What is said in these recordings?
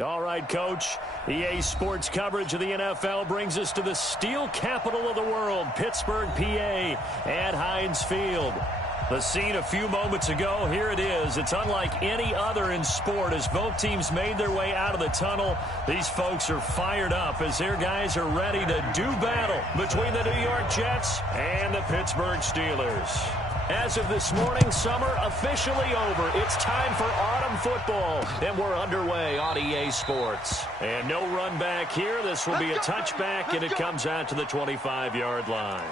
All right, Coach. EA Sports coverage of the NFL brings us to the steel capital of the world, Pittsburgh, PA, at Heinz Field. The scene a few moments ago, here it is. It's unlike any other in sport as both teams made their way out of the tunnel. These folks are fired up as their guys are ready to do battle between the New York Jets and the Pittsburgh Steelers. As of this morning, summer officially over. It's time for autumn football, and we're underway on EA Sports. And no run back here. This will be a touchback, and it comes out to the 25-yard line.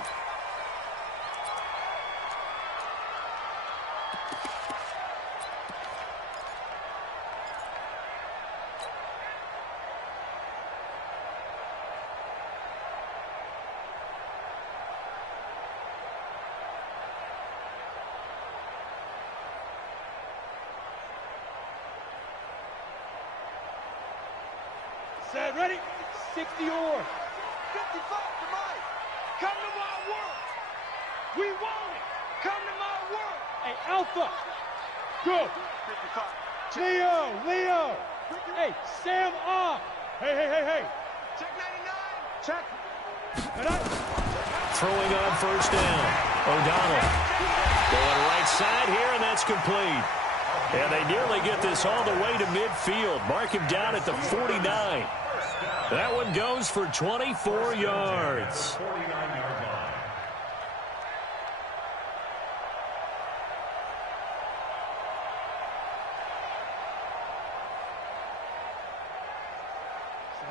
Set, ready? 60 yours. 55 to Mike. Come to my work. We want it. Come to my work. Hey, Alpha. Go. 55. Leo. Hey, Sam off. Hey. Check 99. Check. Throwing on first down. O'Donnell. Going right side here, and that's complete. And they nearly get this all the way to midfield. Mark him down at the 49. That one goes for 24 yards.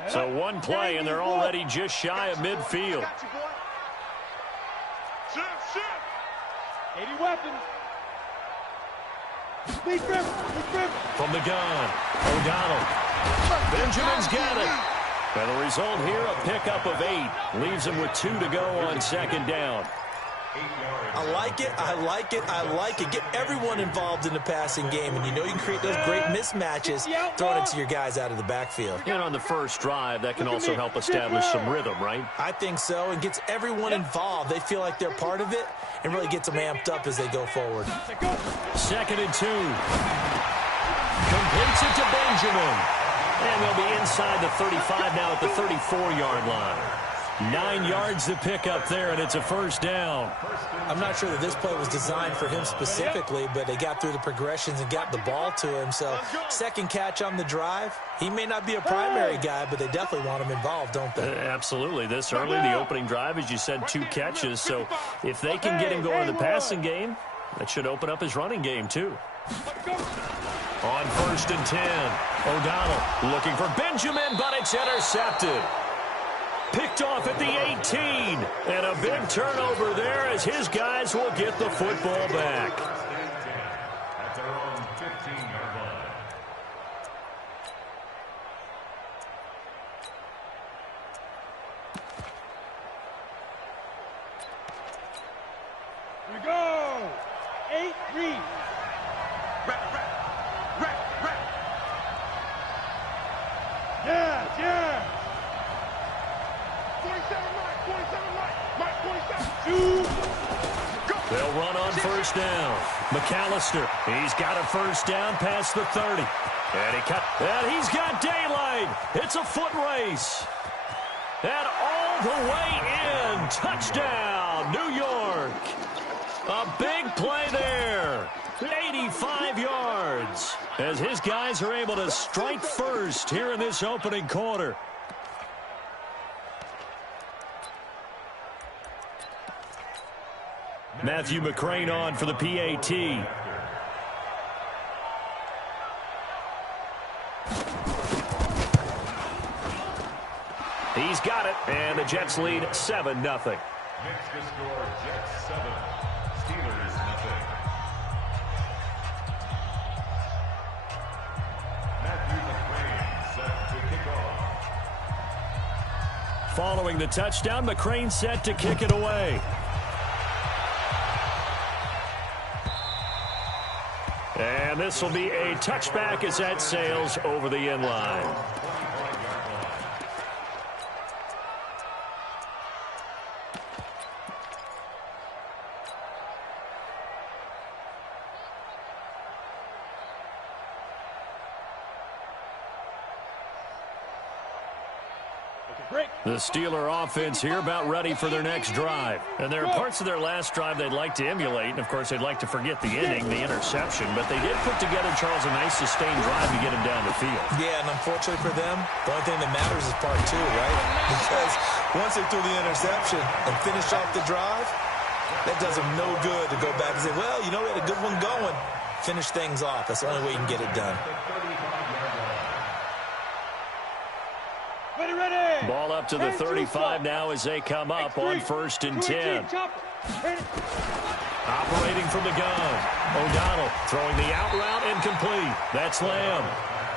So one play, and they're already just shy of midfield. 80 weapons. From the gun, O'Donnell. Benjamin's got it. And the result here, a pickup of 8. Leaves him with 2 to go on second down. I like it. Get everyone involved in the passing game. And you know you can create those great mismatches throwing it to your guys out of the backfield. And on the first drive, that can also help establish some rhythm, right? I think so. And gets everyone involved. They feel like they're part of it and really gets them amped up as they go forward. 2nd and 2. Completes it to Benjamin. And they'll be inside the 35 now at the 34-yard line. 9 yards to pick up there, and it's a first down. I'm not sure that this play was designed for him specifically, but they got through the progressions and got the ball to him. So, second catch on the drive. He may not be a primary guy, but they definitely want him involved, don't they? Absolutely. This early, the opening drive, as you said, 2 catches. So, if they can get him going in the passing game, that should open up his running game, too. On 1st and 10, O'Donnell looking for Benjamin, but it's intercepted. Picked off at the 18, and a big turnover there as his guys will get the football back. At their own 15-yard line. Here we go. 8-3. Yeah. 47 Mike, 47. They'll run on first down. McAllister, he's got a first down past the 30. And he's got daylight. It's a foot race. And all the way in. Touchdown, New York. A big play there. 85 yards. As his guys are able to strike first here in this opening quarter. Matthew McCrane on for the PAT. He's got it, and the Jets lead 7-0. Next to score, Jets 7, Steelers 0. Matthew McCrane set to kick off. Following the touchdown, McCrane set to kick it away. And this will be a touchback as that sails over the end line. The Steeler offense here about ready for their next drive. And there are parts of their last drive they'd like to emulate. And, of course, they'd like to forget the ending, the interception. But they did put together, Charles, a nice sustained drive to get him down the field. Yeah, and unfortunately for them, the only thing that matters is part two, right? Because once they threw the interception and finished off the drive, that does them no good to go back and say, well, you know, we had a good one going. Finish things off. That's the only way you can get it done. Ready. Ball up to the 35 now as they come up on 1st and 10. Operating from the gun. O'Donnell throwing the out route incomplete. That's Lamb.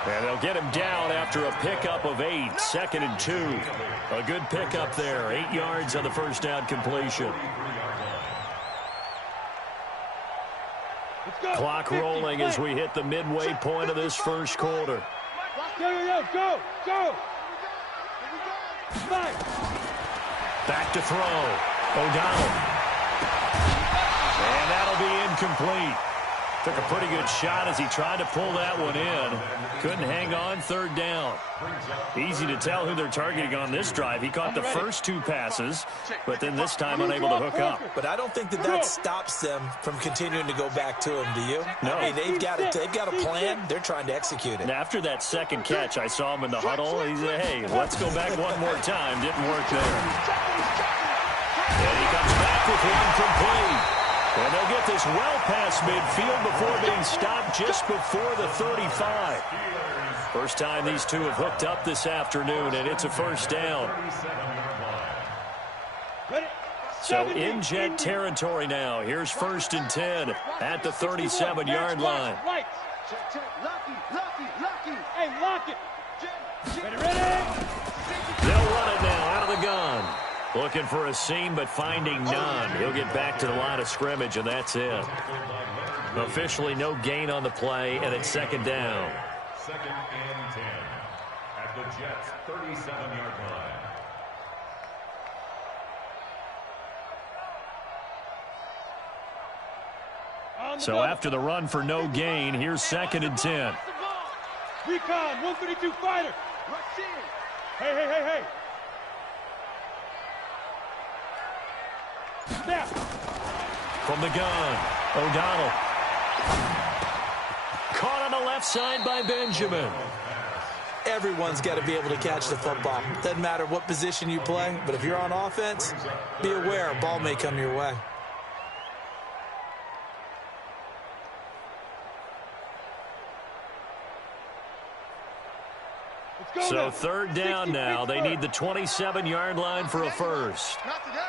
And they'll get him down after a pickup of 8. 2nd and 2. A good pickup there. 8 yards on the first down completion. Clock rolling as we hit the midway point of this first quarter. Go. Back to throw. O'Donnell. And that'll be incomplete. Took a pretty good shot as he tried to pull that one in. Couldn't hang on. 3rd down. Easy to tell who they're targeting on this drive. He caught the first 2 passes, but then this time unable to hook up. But I don't think that stops them from continuing to go back to him, do you? No. I mean, they've got a plan. They're trying to execute it. And after that second catch, I saw him in the huddle. He said, hey, let's go back one more time. Didn't work there. And he comes back with one complete. And they'll get this well past midfield before being stopped just before the 35. First time these two have hooked up this afternoon, and it's a first down. So in Jet territory now. Here's 1st and 10 at the 37-yard line. Hey, lock it. Ready. They'll run it now out of the gun. Looking for a seam, but finding none. He'll get back to the line of scrimmage, and that's it. Officially no gain on the play, and it's 2nd down. 2nd and 10 at the Jets' 37-yard line. So after the run for no gain, here's 2nd and 10. Recon, 132 fighter. Hey. Snap. From the gun, O'Donnell. Caught on the left side by Benjamin. Everyone's got to be able to catch the football. Doesn't matter what position you play, but if you're on offense, be aware a ball may come your way. So 3rd down now. They need the 27-yard line for a first. Not today.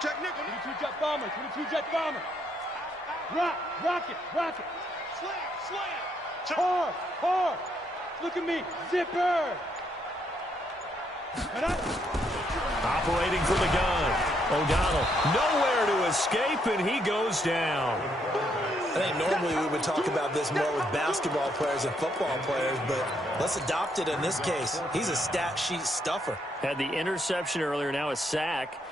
Check nickel. 22 jet bomber. 22 jet bomber. Rocket. Slam. Hard. Look at me. Zipper. Operating from the gun. O'Donnell nowhere to escape, and he goes down. I think normally we would talk about this more with basketball players and football players, but let's adopt it in this case. He's a stat sheet stuffer. Had the interception earlier, now a sack.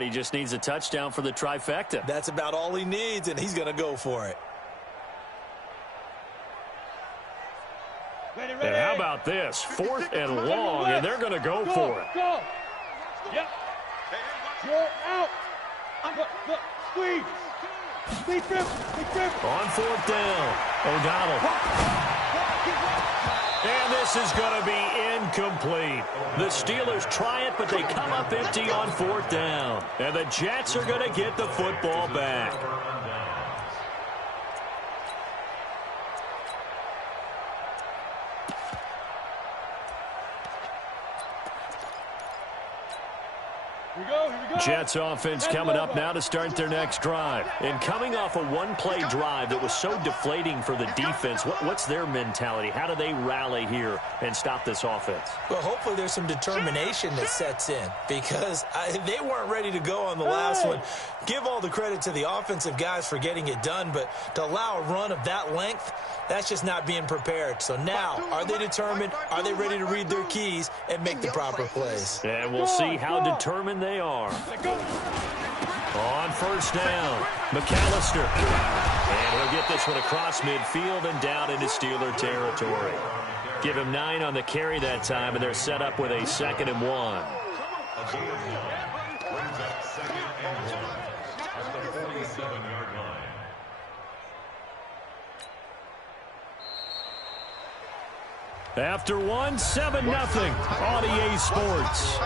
He just needs a touchdown for the trifecta. That's about all he needs, and he's going to go for it. Ready. And how about this? 4th and long, and they're going to go for it. Go. Yep. You're out. Look. Squeeze. Big grip. On 4th down, O'Donnell. And this is going to be incomplete. The Steelers try it, but they come up empty on 4th down. And the Jets are going to get the football back. Here we go. Jets offense coming up now to start their next drive. And coming off a one-play drive that was so deflating for the defense, what's their mentality? How do they rally here and stop this offense? Well, hopefully there's some determination that sets in because they weren't ready to go on the last one. Give all the credit to the offensive guys for getting it done, but to allow a run of that length, that's just not being prepared. So now, are they determined? Are they ready to read their keys and make the proper plays? And we'll see how determined they are. On 1st down, McAllister. And he'll get this one across midfield and down into Steeler territory. Give him 9 on the carry that time, and they're set up with a 2nd and 1. Brings up 2nd and 1 at the 47-yard line. After 1, 7-0 on EA Sports.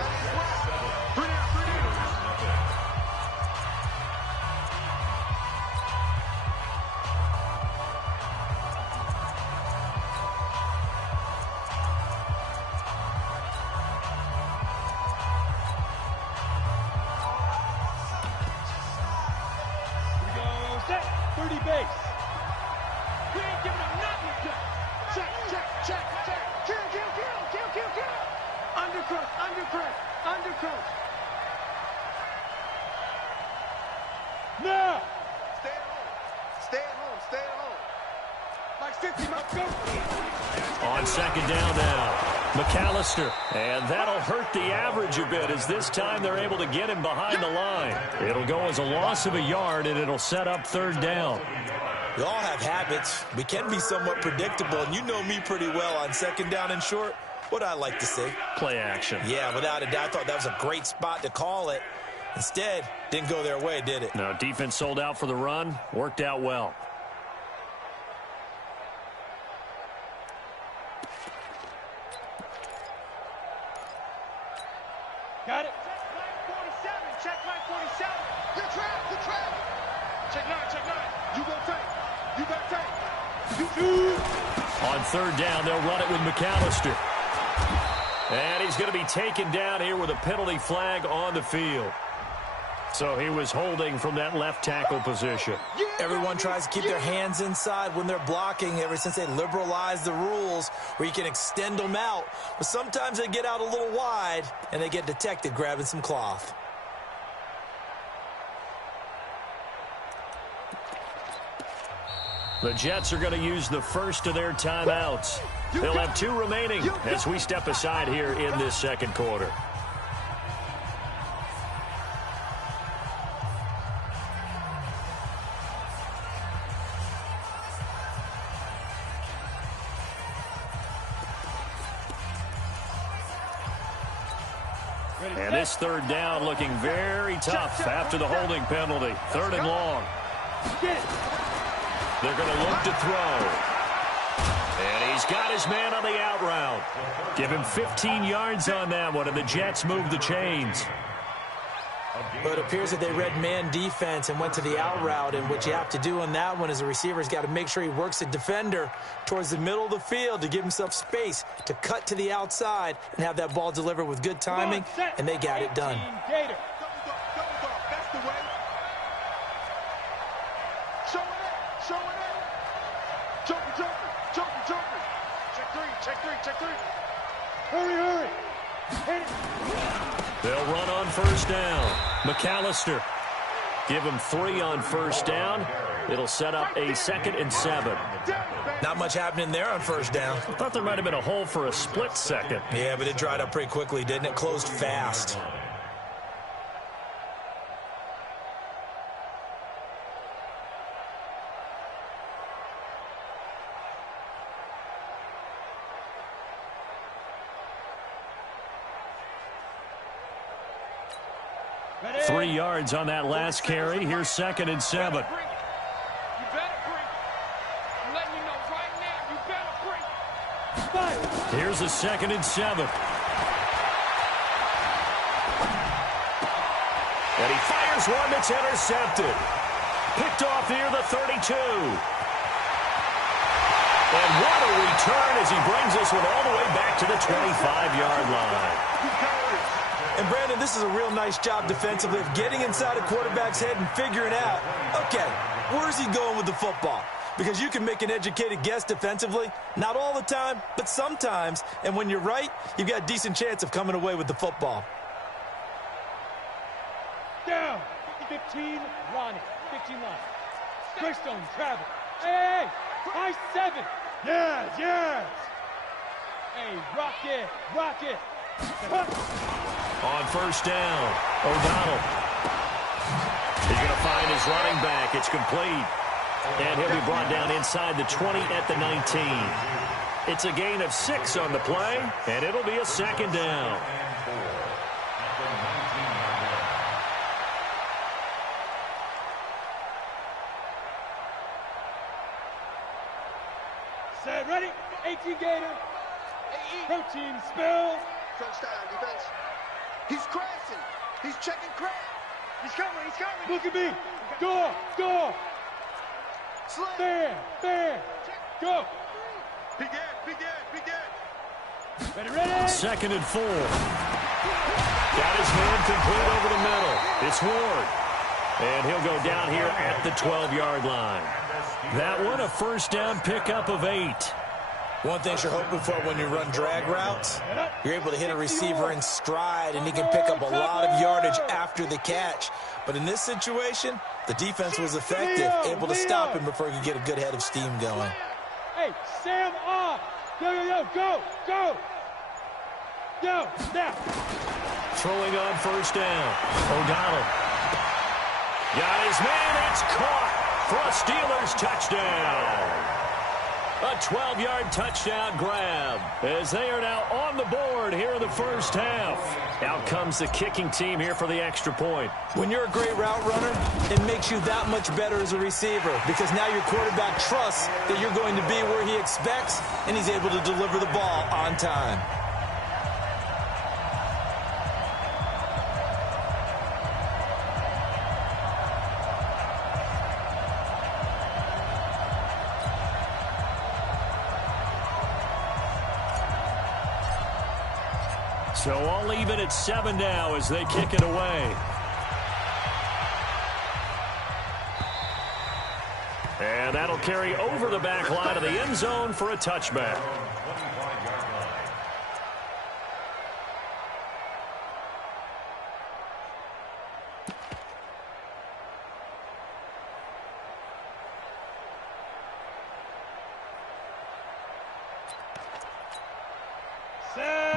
Now! Stay at home. Stay at home. Stay at home. Like 50 miles. Go. On 2nd down now, McAllister. And that'll hurt the average a bit as this time they're able to get him behind the line. It'll go as a loss of a yard, and it'll set up 3rd down. We all have habits. We can be somewhat predictable, and you know me pretty well on 2nd down and short. What I like to see. Play action. Yeah, without a doubt. I thought that was a great spot to call it. Instead, didn't go their way, did it? No, defense sold out for the run. Worked out well. Got it. Check line 47. Good trap. Good trap. Check 9. Check 9. You go take. You got take. On 3rd down, they'll run it with McAllister. And he's going to be taken down here with a penalty flag on the field. So he was holding from that left tackle position. Everyone tries to keep their hands inside when they're blocking ever since they liberalized the rules where you can extend them out. But sometimes they get out a little wide and they get detected grabbing some cloth. The Jets are going to use the first of their timeouts. They'll have 2 remaining as we step aside here in this 2nd quarter. And this 3rd down looking very tough after the holding penalty. 3rd and long. They're going to look to throw. And he's got his man on the out route. Give him 15 yards on that one, and the Jets move the chains. But it appears that they read man defense and went to the out route, and what you have to do on that one is the receiver's got to make sure he works the defender towards the middle of the field to give himself space to cut to the outside and have that ball delivered with good timing, and they got it done. That's the way. Show it up. Show it up. Joker, Joker. Joker, Joker. Check 3. Check 3. Check 3. Hurry, hurry. Hit it. They'll run on 1st down. McAllister. Give him 3 on 1st down. It'll set up a 2nd and 7. Not much happening there on 1st down. I thought there might have been a hole for a split second. Yeah, but it dried up pretty quickly, didn't it? Closed fast. Ready? 3 yards on that last carry. Here's 2nd and 7. You better bring it. I'm letting you know right now, you better bring it. Fight. Here's a 2nd and 7. And he fires one that's intercepted. Picked off near the 32. And what a return as he brings us one all the way back to the 25-yard line. And, Brandon, this is a real nice job defensively of getting inside a quarterback's head and figuring out, okay, where's he going with the football? Because you can make an educated guess defensively, not all the time, but sometimes. And when you're right, you've got a decent chance of coming away with the football. Down. 15, Ronnie. 15 line. Greystone, travel. Hey, high 7. Yes, yes. Hey, rock it, rock it. On 1st down, O'Donnell. He's going to find his running back. It's complete. And he'll be brought down inside the 20 at the 19. It's a gain of 6 on the play, and it'll be a second down. Set, ready? 18 Gator. Protein spill. Crunch down, defense. He's crashing. He's checking crash. He's coming. Look at me. Go. Slam. Fair. Go. Begin. Ready. Second and 4. Got his man complete over the middle. It's Ward. And he'll go down here at the 12-yard line. That one, a first down pickup of 8. One thing you're hoping for when you run drag routes, you're able to hit a receiver in stride, and he can pick up a lot of yardage after the catch. But in this situation, the defense was effective, able to stop him before he could get a good head of steam going. Hey, Sam off. Go. Yo, now. Throwing on first down. O'Donnell. Got his man. It's caught for a Steelers touchdown. A 12-yard touchdown grab as they are now on the board here in the first half. Out comes the kicking team here for the extra point. When you're a great route runner, it makes you that much better as a receiver because now your quarterback trusts that you're going to be where he expects, and he's able to deliver the ball on time. So all even at 7 now as they kick it away. And that'll carry over the back line of the end zone for a touchback.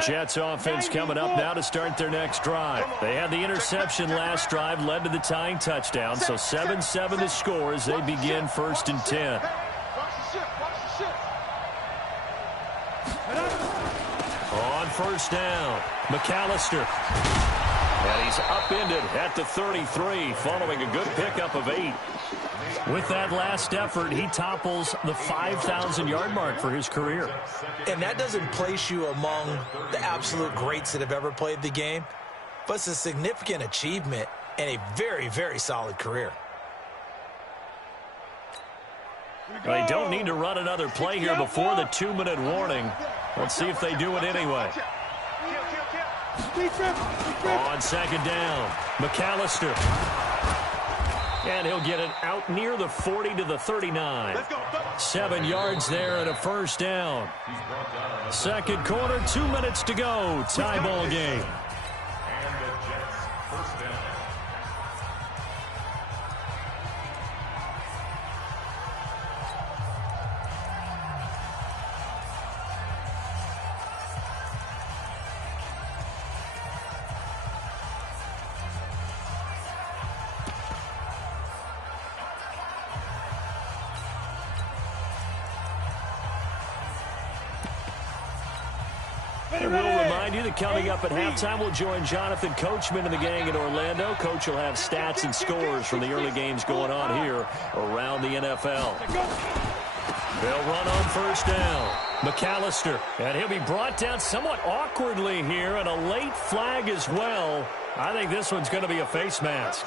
Jets offense coming up now to start their next drive. They had the interception last drive, led to the tying touchdown. So 7-7 the score as they begin 1st and 10. On first down, McAllister. And he's upended at the 33 following a good pickup of 8. With that last effort, he topples the 5,000-yard mark for his career. And that doesn't place you among the absolute greats that have ever played the game, but it's a significant achievement and a very, very solid career. They don't need to run another play here before the 2-minute warning. Let's see if they do it anyway. On second down, McAllister. And he'll get it out near the 40 to the 39. 7 yards there and a first down. Second quarter, 2 minutes to go. Tie ball game. And we'll remind you that coming up at halftime, we'll join Jonathan Coachman and the gang in Orlando. Coach will have stats and scores from the early games going on here around the NFL. They'll run on first down. McAllister, and he'll be brought down somewhat awkwardly here, and a late flag as well. I think this one's going to be a face mask.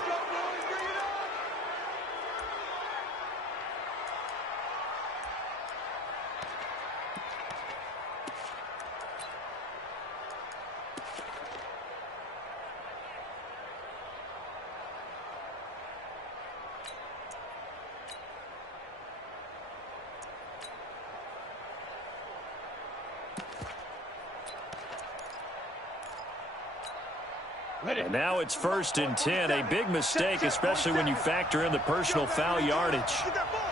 And now it's 1st and 10. A big mistake, especially when you factor in the personal foul yardage. Get that ball.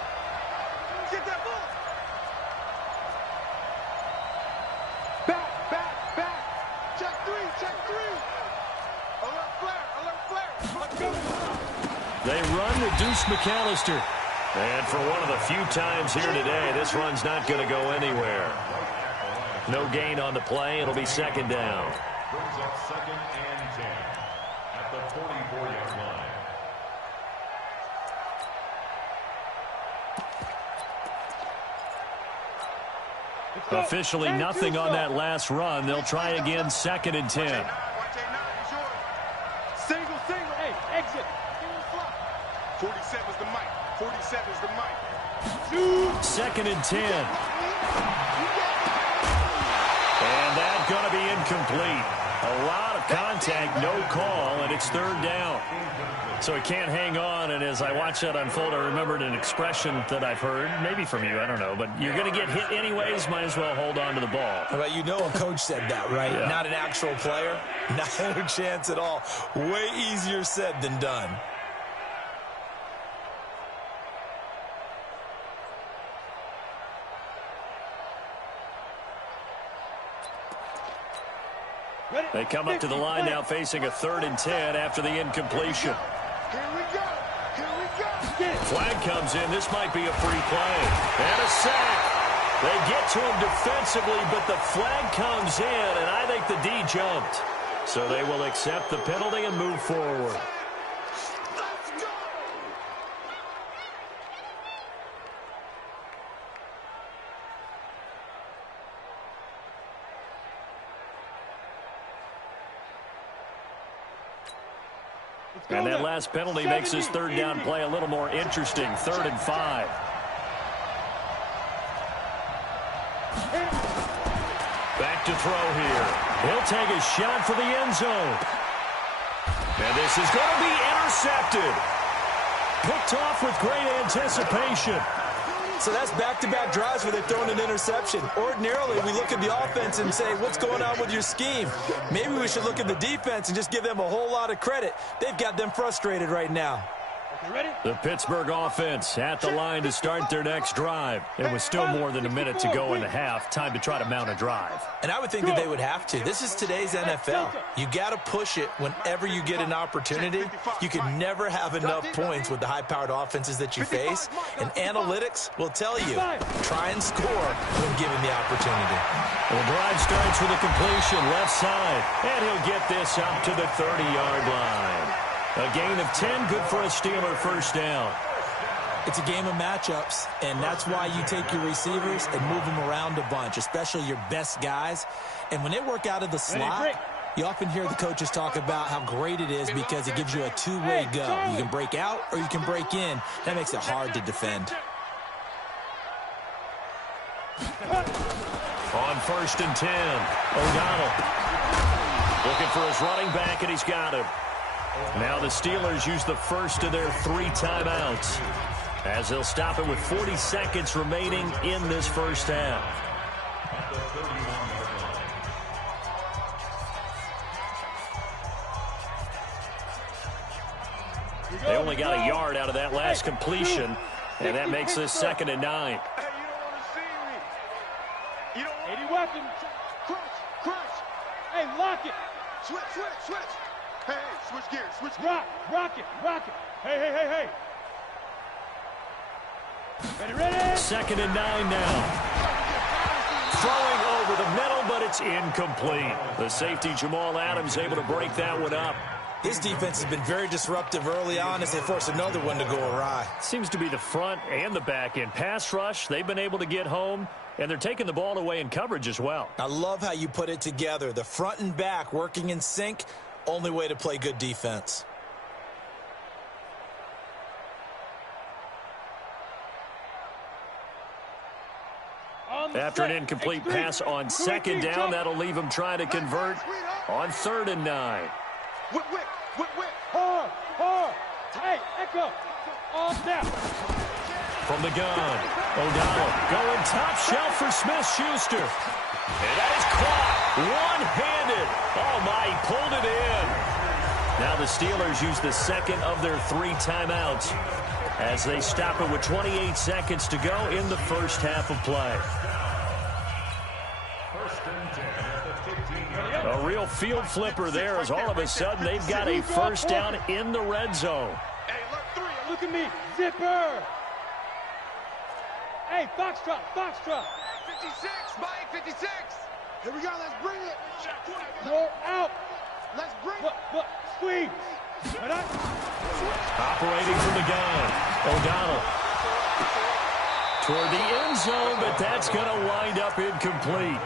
Get that ball. Back. Check three. Alert flare. Let's go. They run with Deuce McAllister. And for one of the few times here today, this run's not going to go anywhere. No gain on the play. It'll be second down. Brings up 2nd and 10 at the 44-yard line. Officially nothing on that last run. They'll try again, 2nd and 10. Single. Hey, exit. 47's the mic. 47's the mic. 2nd and 10. And that's going to be incomplete. A lot of contact, no call, and it's 3rd down. So he can't hang on, and as I watch that unfold, I remembered an expression that I've heard, maybe from you, I don't know, but you're going to get hit anyways, might as well hold on to the ball. Well, you know a coach said that, right? Yeah. Not an actual player. Not a chance at all. Way easier said than done. They come up to the line now facing a 3rd and 10 after the incompletion. Here we go. Flag comes in. This might be a free play. And a sack. They get to him defensively, but the flag comes in, and I think the D jumped. So they will accept the penalty and move forward. And that last penalty makes his 3rd down play a little more interesting. 3rd and 5. Back to throw here. He'll take a shot for the end zone. And this is going to be intercepted. Picked off with great anticipation. So that's back-to-back drives where they're throwing an interception. Ordinarily, we look at the offense and say, what's going on with your scheme? Maybe we should look at the defense and just give them a whole lot of credit. They've got them frustrated right now. The Pittsburgh offense at the line to start their next drive. It was still more than a minute to go in the half. Time to try to mount a drive. And I would think that they would have to. This is today's NFL. You got to push it whenever you get an opportunity. You can never have enough points with the high-powered offenses that you face. And analytics will tell you, try and score when given the opportunity. The drive starts with a completion left side. And he'll get this up to the 30-yard line. A gain of 10, good for a Steeler first down. It's a game of matchups, and that's why you take your receivers and move them around a bunch, especially your best guys. And when they work out of the slot, you often hear the coaches talk about how great it is because it gives you a two-way go. You can break out or you can break in. That makes it hard to defend. On 1st and 10, O'Donnell looking for his running back, and he's got him. Now the Steelers use the first of their 3 timeouts as they'll stop it with 40 seconds remaining in this first half. They only got a yard out of that last completion, and that makes this 2nd and 9. Hey, you don't want to see me. You don't want 80 weapon. Crunch. Hey, lock it. Switch. Hey, switch gears. Rock it. Hey. Ready. 2nd and 9 now. Throwing over the middle, but it's incomplete. The safety, Jamal Adams, able to break that one up. This defense has been very disruptive early on as they force another one to go awry. Seems to be the front and the back end. Pass rush, they've been able to get home, and they're taking the ball away in coverage as well. I love how you put it together. The front and back working in sync. Only way to play good defense. After an incomplete pass on 2nd down, that'll leave him trying to convert on 3rd and 9. Whip. Hard. Hey, Echo. All down. From the gun, O'Donnell going top shelf for Smith-Schuster. And that is caught one-handed. Oh, my, he pulled it in. Now the Steelers use the 2nd of their 3 timeouts as they stop it with 28 seconds to go in the first half of play. A real field flipper there as all of a sudden they've got a first down in the red zone. Hey, look, 3. Look at me. Zipper. Hey, Foxtrot. 56, Mike, 56. Here we go. Let's bring it. More out. Let's bring it. Look. Squeeze. Right up. Operating from the gun. O'Donnell. Toward the end zone, but that's going to wind up incomplete.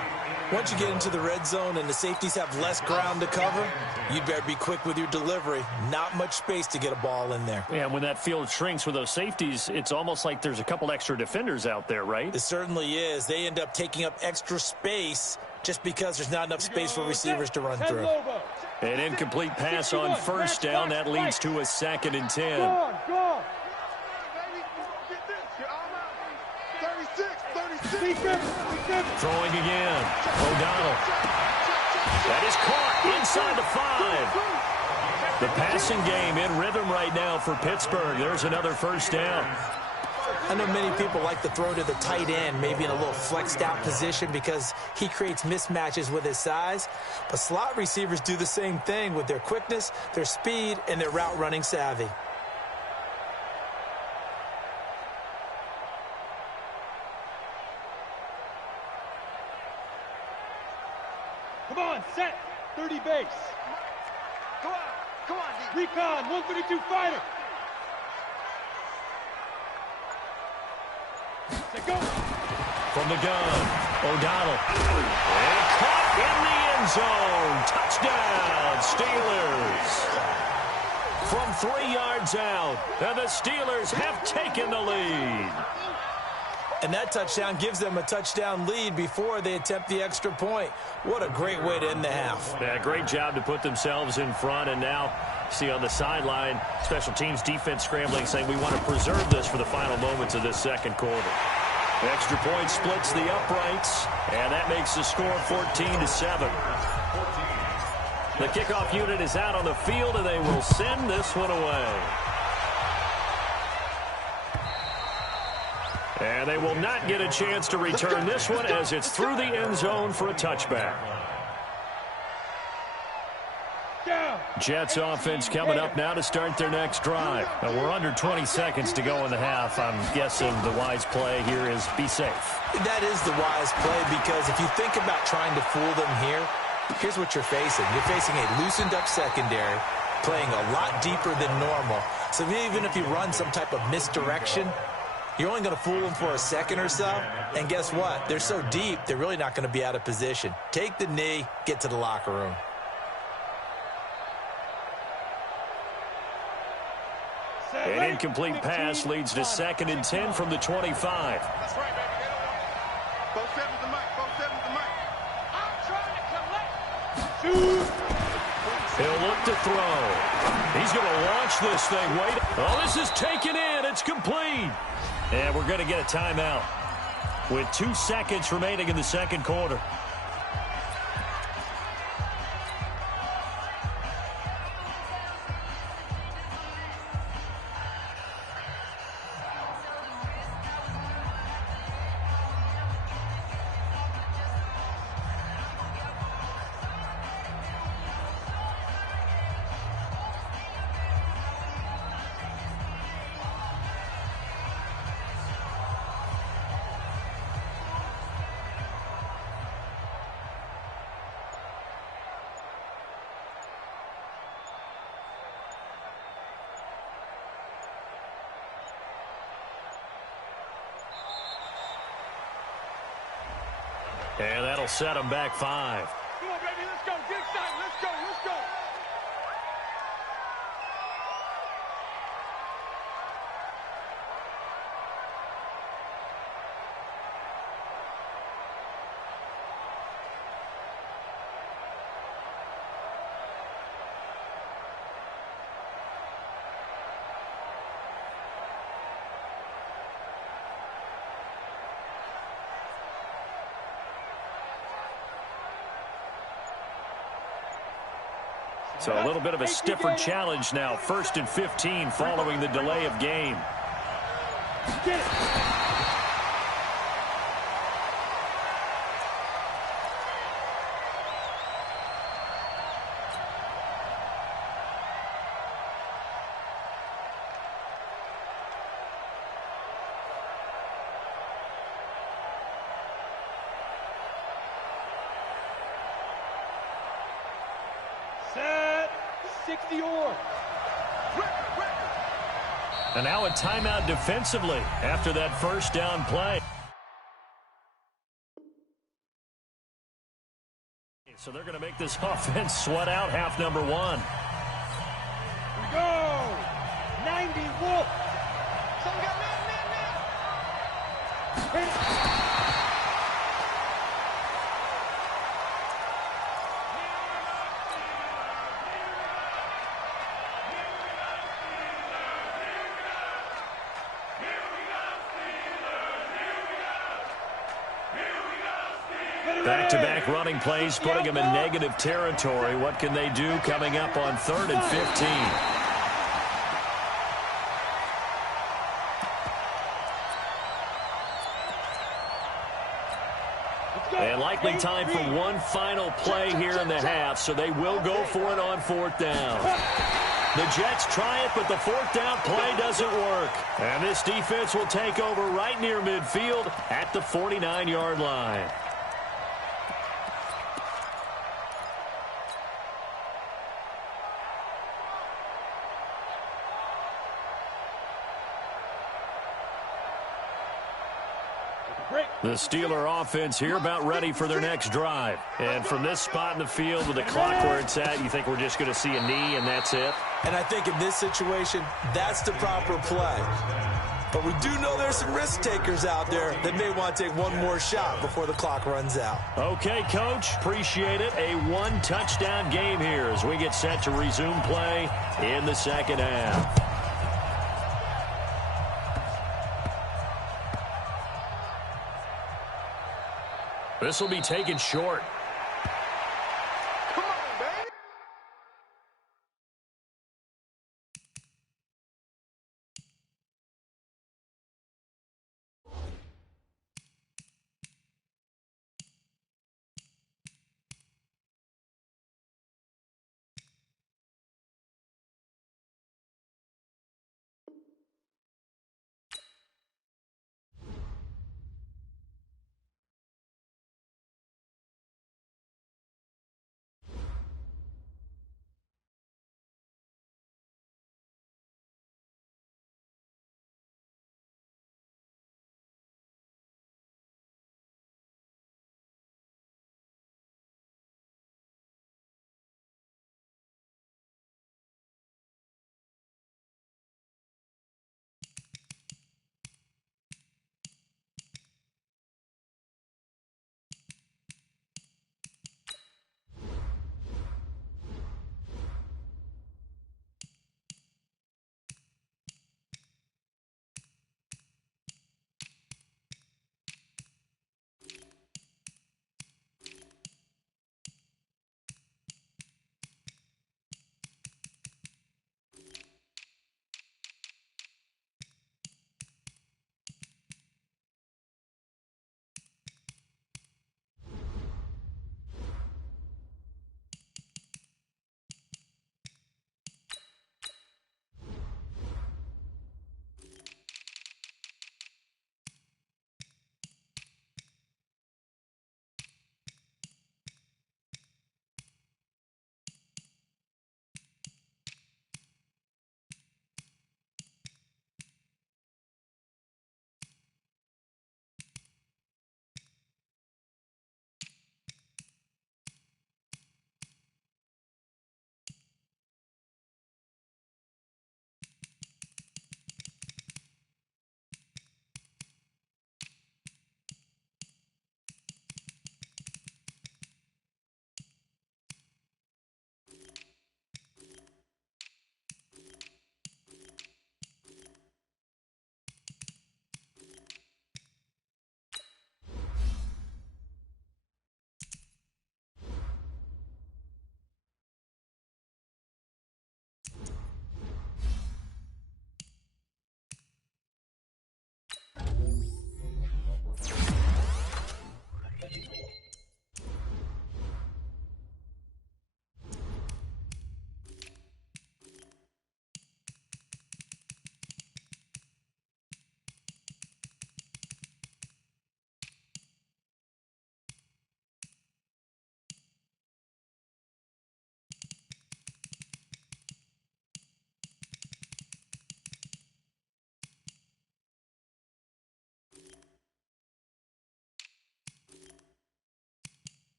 Once you get into the red zone and the safeties have less ground to cover, you'd better be quick with your delivery. Not much space to get a ball in there. Yeah, when that field shrinks with those safeties, it's almost like there's a couple extra defenders out there, right? It certainly is. They end up taking up extra space just because there's not enough space for receivers to run through. An incomplete pass on first down. That leads to a 2nd and 10. Go on. Get this. 36. Defense. Throwing again. O'Donnell. That is caught inside the 5. The passing game in rhythm right now for Pittsburgh. There's another first down. I know many people like to throw to the tight end, maybe in a little flexed out position because he creates mismatches with his size. But slot receivers do the same thing with their quickness, their speed, and their route running savvy. Come on, set. 30 base. Come on, D. Recon, 132 fighter. Set, go. From the gun, O'Donnell. And caught in the end zone. Touchdown, Steelers. From 3 yards out, and the Steelers have taken the lead. And that touchdown gives them a touchdown lead before they attempt the extra point. What a great way to end the half. Yeah, great job to put themselves in front. And now, see on the sideline, special teams defense scrambling, saying we want to preserve this for the final moments of this second quarter. Extra point splits the uprights, and that makes the score 14-7. The kickoff unit is out on the field, and they will send this one away. And they will not get a chance to return this one as it's through the end zone for a touchback. Jets offense coming up now to start their next drive. Now we're under 20 seconds to go in the half. I'm guessing the wise play here is be safe. That is the wise play because if you think about trying to fool them here, here's what you're facing. You're facing a loosened up secondary, playing a lot deeper than normal. So even if you run some type of misdirection, you're only going to fool them for a second or so. And guess what? They're so deep, they're really not going to be out of position. Take the knee, get to the locker room. An incomplete pass leads to 2nd and 10 from the 25. That's right, baby. Both sevens the mic. Both sevens the mic. I'm trying to collect. Shoot. He'll look to throw. He's going to launch this thing. Wait. Oh, this is taken in. It's complete. And we're going to get a timeout with 2 seconds remaining in the second quarter. And that'll set them back 5. Come on, baby, let's go. Get excited. Let's go. Let's go. So a little bit of a stiffer challenge now. 1st and 15 following the delay of game. Get it. 60 yards. And now a timeout defensively after that first down play. So they're going to make this offense sweat out half number one. Here we go. 90 Wolf. Some got Back-to-back running plays, putting them in negative territory. What can they do coming up on 3rd and 15? And likely time for one final play here in the half, so they will go for it on 4th down. The Jets try it, but the 4th down play doesn't work. And this defense will take over right near midfield at the 49-yard line. The Steeler offense here about ready for their next drive. And from this spot in the field with the clock where it's at, you think we're just going to see a knee and that's it? And I think in this situation, that's the proper play. But we do know there's some risk takers out there that may want to take one more shot before the clock runs out. Okay, Coach. Appreciate it. A one-touchdown game here as we get set to resume play in the second half. This will be taken short.